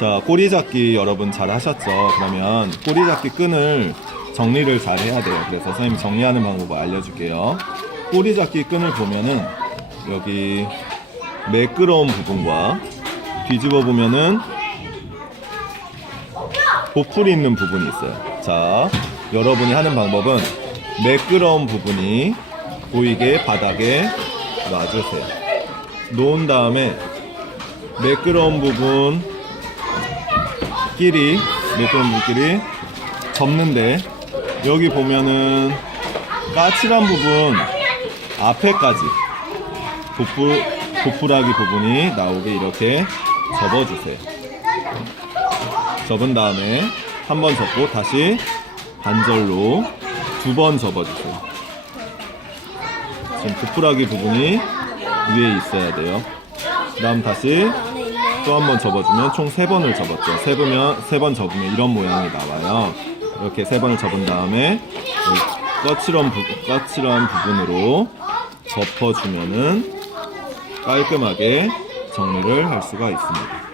자, 꼬리 잡기 여러분 잘 하셨죠? 그러면 꼬리 잡기 끈을 정리를 잘 해야 돼요. 그래서 선생님이 정리하는 방법을 알려줄게요. 꼬리 잡기 끈을 보면은 여기 매끄러운 부분과 뒤집어 보면은 보풀이 있는 부분이 있어요. 자, 여러분이 하는 방법은 매끄러운 부분이 보이게 바닥에 놔주세요. 놓은 다음에 매끄러운 부분 끼리 매끄러운 부분끼리 접는데 여기 보면은 까칠한 부분 앞에까지 보풀, 보풀하기 부분이 나오게 이렇게 접어주세요. 접은 다음에 한 번 접고 다시 반절로 두 번 접어주세요. 지금 보풀하기 부분이 위에 있어야 돼요. 그 다음 다시. 또 한 번 접어주면 총 세 번을 접었죠. 세 번면 세 번 접으면 이런 모양이 나와요. 이렇게 세 번을 접은 다음에 까칠한 부 까칠한 부분으로 접어주면은 깔끔하게 정리를 할 수가 있습니다.